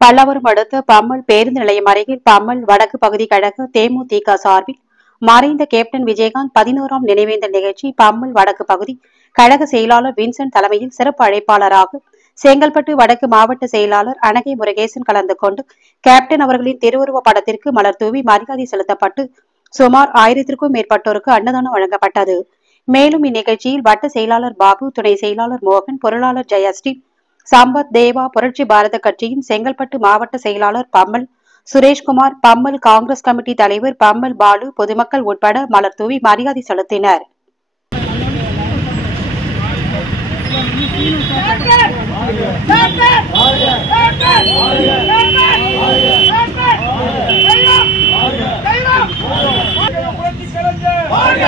பல்லாவரம் அடுத்த பம்மல் பேருந்து நிலையம் அருகில் பம்மல் வடக்கு பகுதி கழக தேமுதிக சார்பில் மறைந்த கேப்டன் விஜயகாந்த் 11ஆம் நினைவேந்தல் நிகழ்ச்சி பம்மல் வடக்கு பகுதி கழக செயலாளர் வின்சென்ட் தலைமையில் சிறப்பு அழைப்பாளராக செங்கல்பட்டு வடக்கு மாவட்ட செயலாளர் அனகை முருகேசன் கலந்து கொண்டு கேப்டன் அவர்களின் திருவுருவ படத்திற்கு மலர் தூவி மரியாதை செலுத்தப்பட்டு சுமார் 1000க்கும் மேற்பட்டோருக்கு அன்னதானம் வழங்கப்பட்டது. மேலும் இந்நிகழ்ச்சியில் வட்ட செயலாளர் பாபு, துணை செயலாளர் மோகன், பொருளாளர் ஜெயஸ்ரீ, சம்பத், தேவா, புரட்சி பாரத கட்சியின் செங்கல்பட்டு மாவட்ட செயலாளர் பம்மல் சுரேஷ்குமார், பம்மல் காங்கிரஸ் கமிட்டி தலைவர் பம்மல் பாலு பொதுமக்கள் உட்பட மலர் தூவி மரியாதை செலுத்தினர். வாழ்க